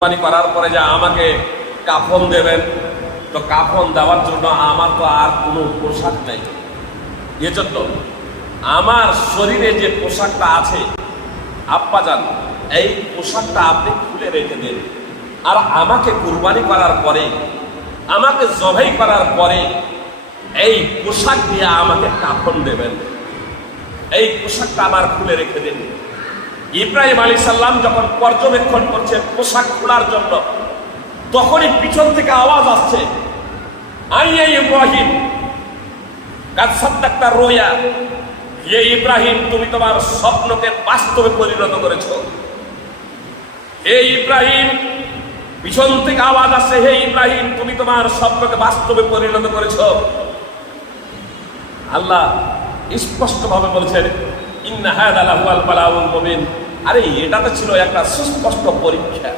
কোরবানি করার পরে যে আমাকে কাফন দেবেন, তো কাফন দেওয়ার জন্য আমার তো আর কোনো পোশাক নেই। এজন্য আমার শরীরে যে পোশাকটা আছে আব্বাজান, এই পোশাকটা আপনি খুলে রেখে দেন, আর আমাকে কুরবানি করার পরে, আমাকে জবাই করার পরে এই পোশাক দিয়ে আমাকে কাফন দেবেন। এই পোশাকটা আমার খুলে রেখে দেন। ইব্রাহিম আলাইহিস সালাম যখন পর্যবেক্ষণ করছে পোশাক খোলার জন্য, তখনই পিছন থেকে আওয়াজ আসছে, আইয়া ইব্রাহিম কাদ সাদ্দাকতা রুয়া, হে ইব্রাহিম তুমি তোমার স্বপ্নকে বাস্তবে পরিণত করেছো। হে ইব্রাহিম, পিছন থেকে আওয়াজ আসছে, হে ইব্রাহিম তুমি তোমার স্বপ্নকে বাস্তবে পরিণত করেছো। আল্লাহ স্পষ্ট ভাবে বলেছেন, ইন্না হাযা লাহুয়াল বালাউল মুবিন। আরে এটা তো ছিল একটা সুস্পষ্ট পরীক্ষা।